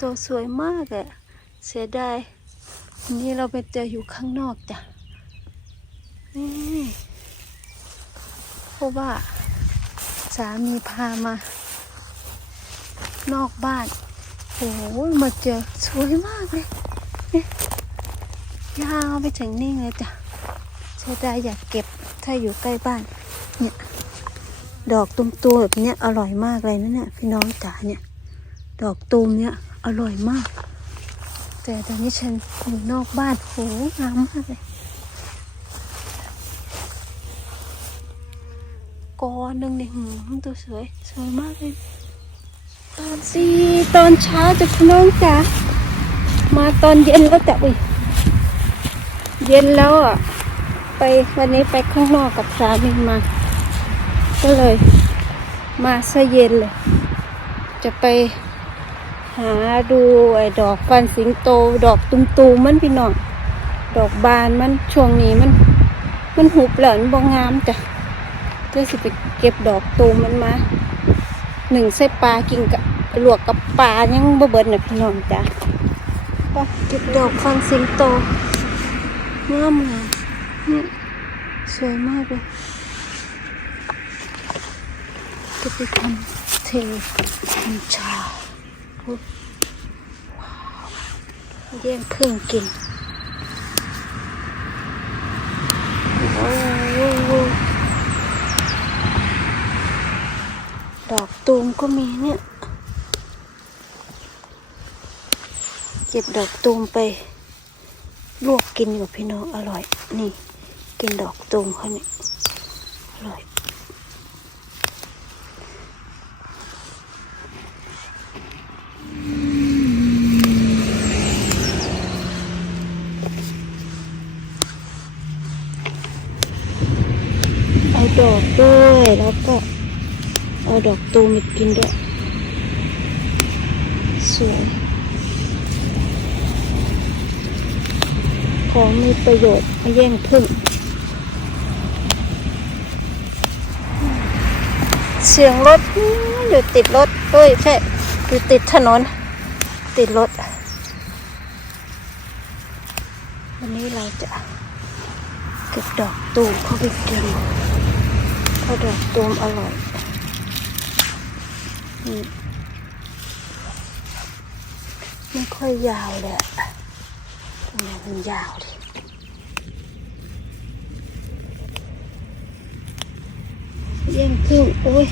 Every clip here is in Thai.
ตัวสวยมากอะเสียดายวันนี้เราไปเจออยู่ข้างนอกจ้ะนี่เพราะว่า สามีพามานอกบ้านโอ้โหมาเจอสวยมากเลยเนี่ยยาวไปถึงนี่เลยจ้ะเสียดายอยากเก็บถ้าอยู่ใกล้บ้าน เนี่ยดอกตุมตัวแบบเนี้ยอร่อยมากเลยนะเนี่ยพี่น้องจ๋าเนี่ย ดอกตูมเนี่ย อร่อยมาก แต่ตอนนี้ฉันอยู่นอกบ้านโหงามมากเลยกอหนึ่งเนี่ยหืมตัวสวยสวยมากเลย ตอนสี่ตอนเช้าจะน้องจ๋ามาตอนเย็นแล้วแต่อุ้ยเย็นแล้วอะ ไปวันนี้ไปข้างนอกกับสามีมา ก็เลย มาซะเย็นเลย จะไปาดูไอ้ดอกฟันสิงโต ดอกตุมตูมมันพี่น้องดอกบานมันช่วงนี้มัน มันหุบแล้วมันบองงามจ้ะก็สิไปเก็บดอกตูมมันมาหนึ่งใส่ปลากินกับลวกกับปลายังบ่เบิดน่ะพี่น้องจ้ะไปเก็บดอกฟันสิงโตงามงามนี่สวยมากเลยก็ไปทำเททำชาโอ้ว้าว แย่งพื่อนกินดอกตูมก็มีเนี่ย เก็บดอกตูมไป ลวกกินกับพี่น้องอร่อย นี่ กินดอกตูมเขาเนี่ยอร่อย เอาดอกด้วย แล้วก็เอาดอกตูมมากินด้วย สวย ของมีประโยชน์ม่แย่งพึ่ง เสียงรถอื้ออยู่ติดรถเอ้ยใช่อยู่ติดถนน ติดรถ วันนี้เราจะเก็บดอกตูมเข้าไปกิน เพราะดอกตูมอร่อยนี่ไม่ค่อยยาวเลยอะทำไมมันยาวดิแย่งพึ่งโอ้ย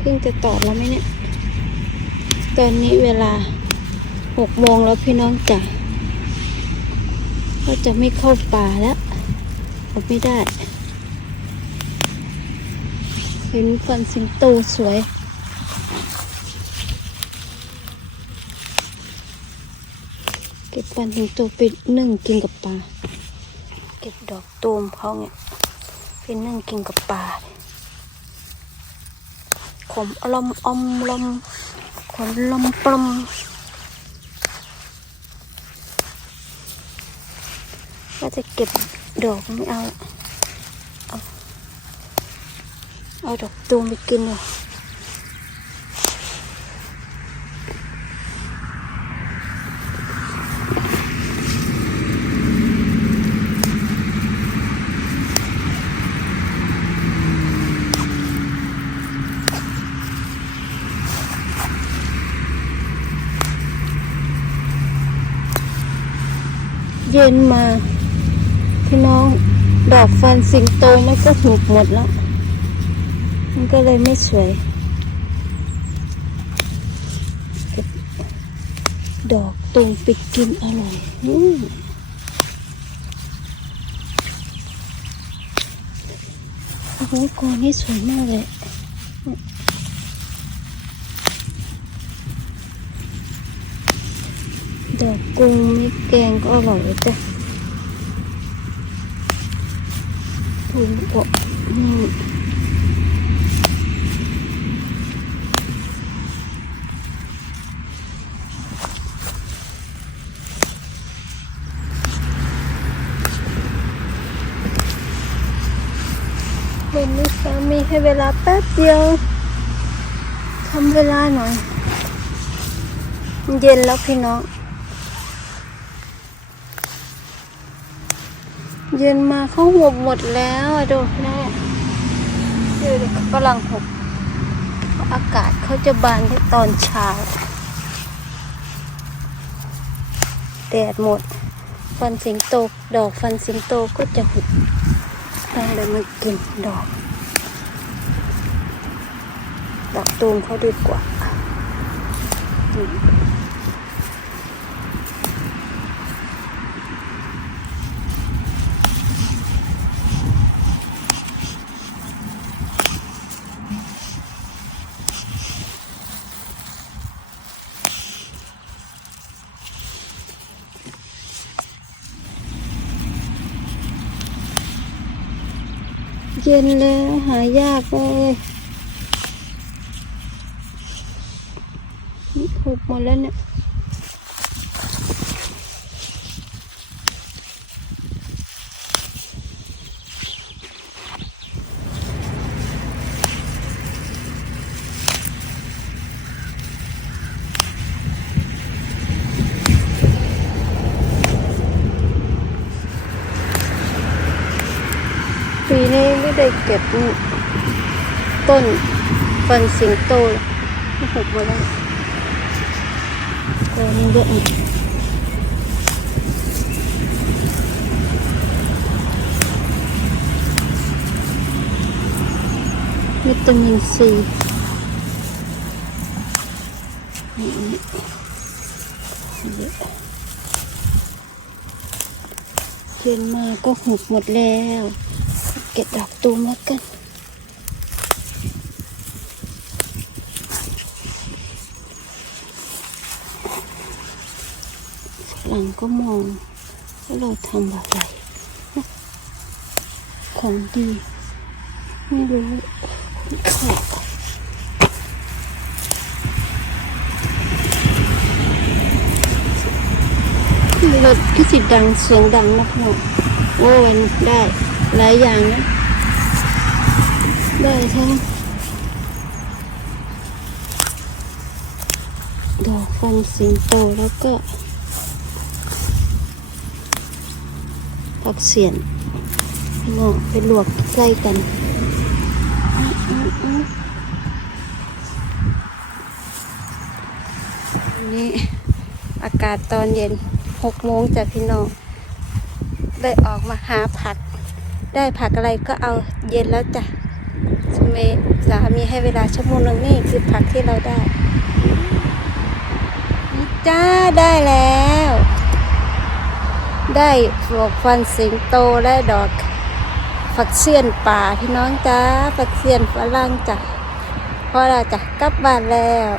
พึ่งจะตอบแล้วไหมเนี่ย ตอนนี้เวลาหกโมงแล้วพี่น้องจ๋าก็จะไม่เข้าป่าแล้วอดไม่ได้ เห็นฟันสิงโตสวย เก็บฟันสิงโตไปนึ่งกินกับปลา เก็บดอกตูมเขาเนี่ยไปนึ่งกินกับปลาขมลมอมลมขนลมปลมก็จะเก็บดอกไม่เอา เอาดอกตูมไปกินเลยเย็นมา พี่น้อง ดอกฟันสิงโตมันก็หุบหมดแล้ว มันก็เลยไม่สวย ดอกตูมไปกินอร่อยอืมโอ้โหกอนี่สวยมากเลยดอกกุ้งมิแกงก็อร่อยจ้ะถุงอบนี่ วันนี้สามีให้เวลาแป๊บเดียวทำเวลาหน่อย เย็นแล้วพี่น้อง เย็นมาเขาหุบหมดแล้วอะดูแม่ดูดิเขากำลังหุบอากาศเขาจะบานที่ตอนเช้าแดดหมด ฟันสิงโต ดอกฟันสิงโตก็จะหุบ เราเลยมากินดอก ดอกตูมเขาดีกว่า เย็นแล้วหายากเลยนี่หกหมดแล้วเนี่ย ปีนี้ ไม่ได้เก็บต้นฟันสิงโตเลยไม่หุบหมาแล้วโอ้นี่เยอะอีกวิตามินซีนี่เยอะเย็นมาก็หุบหมดแล้ว เก็บดอกตูมแล้วกันหลังก็มองว่าเราทำอะไรของดี ไม่รู้ค่ะรถก็สิดังเสียงดังนะพ่อโอ้ยได้ หลายอย่างนะได้ทั้งดอกฟันสิงโตแล้วก็ผักเสียนพี่น้องไปลวกใกล้กันอื้ออื้ออื้อนี่อากาศตอนเย็นหกโมงจ้ะพี่น้อง ได้ออกมาหาผัก ได้ผักอะไรก็เอาเย็นแล้วจ้ะสเมสามีให้เวลาชั่วโมงนึงนี่คือผักที่เราได้จ้าได้แล้ว ได้ฟอกฟันสิงโตและดอกฝักเสียนป่าพี่น้องจ้าฝักเสียนฝรั่งจ้ะพอแล้วจ้ะกลับบ้านแล้ว